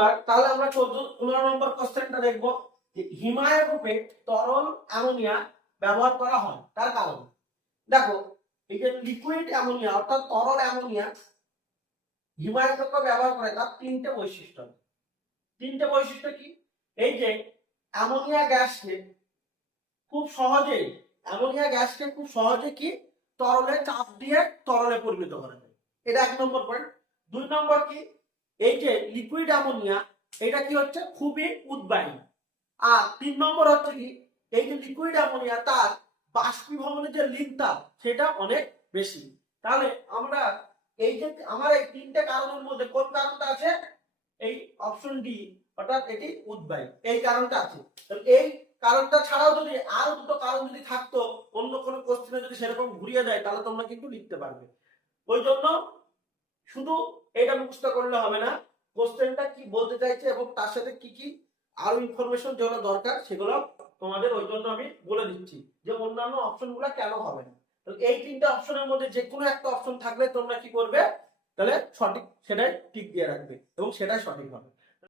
এবার তাহলে আমরা 15 নম্বর কোশ্চেনটা দেখব যে হিমায়ক রূপে তরল অ্যামোনিয়া ব্যবহার করা হয় তার কারণ। দেখো এই যে লিকুইড অ্যামোনিয়া অর্থাৎ তরল অ্যামোনিয়া হিমায়ক রূপে ব্যবহার করে তার তিনটে বৈশিষ্ট্য। তিনটে বৈশিষ্ট্য কি? এই যে অ্যামোনিয়া গ্যাসকে খুব সহজে কি তরলে চাপ দিয়ে তরলে পরিণত করা যায়, এটা 1 নম্বর পয়েন্ট। 2 নম্বর কি, এই যে লিকুইড অ্যামোনিয়া এটা কি হচ্ছে খুবই উদ্বায়ী। আর 3 নম্বর হচ্ছে কি, এই যে লিকুইড অ্যামোনিয়া তার বাষ্পীভবনের যে লিঙ্কটা সেটা অনেক বেশি। তাহলে আমরা এই যে আমার এই তিনটে কারণের মধ্যে কোন কারণটা আছে? এই অপশন ডি, অর্থাৎ এটি উদ্বায়ী, এই কারণটা আছে। তাহলে এই কারণটা ছাড়াও যদি আরো দুটো কারণ যদি থাকতো অন্য কোনো কোশ্চেনে যদি সেরকম ঘুরিয়ে দেয় তাহলে তোমরা কিন্তু লিখতে পারবে। ওই জন্য শুধু এটা মুখস্থ করলে হবে না, কোশ্চেনটা কি বলতে চাইছে এবং তার সাথে কি কি আরো ইনফরমেশন যেগুলো দরকার সেগুলো তোমাদের ওই জন্য আমি বলে দিচ্ছি যে অন্যান্য অপশনগুলো কেন হবে না। তো এই তিনটা অপশনের মধ্যে যে কোনো একটা অপশন থাকলে তোমরা কি করবে, তাহলে সঠিক সেটাই টিক দিয়ে রাখবে এবং সেটাই সঠিক হবে।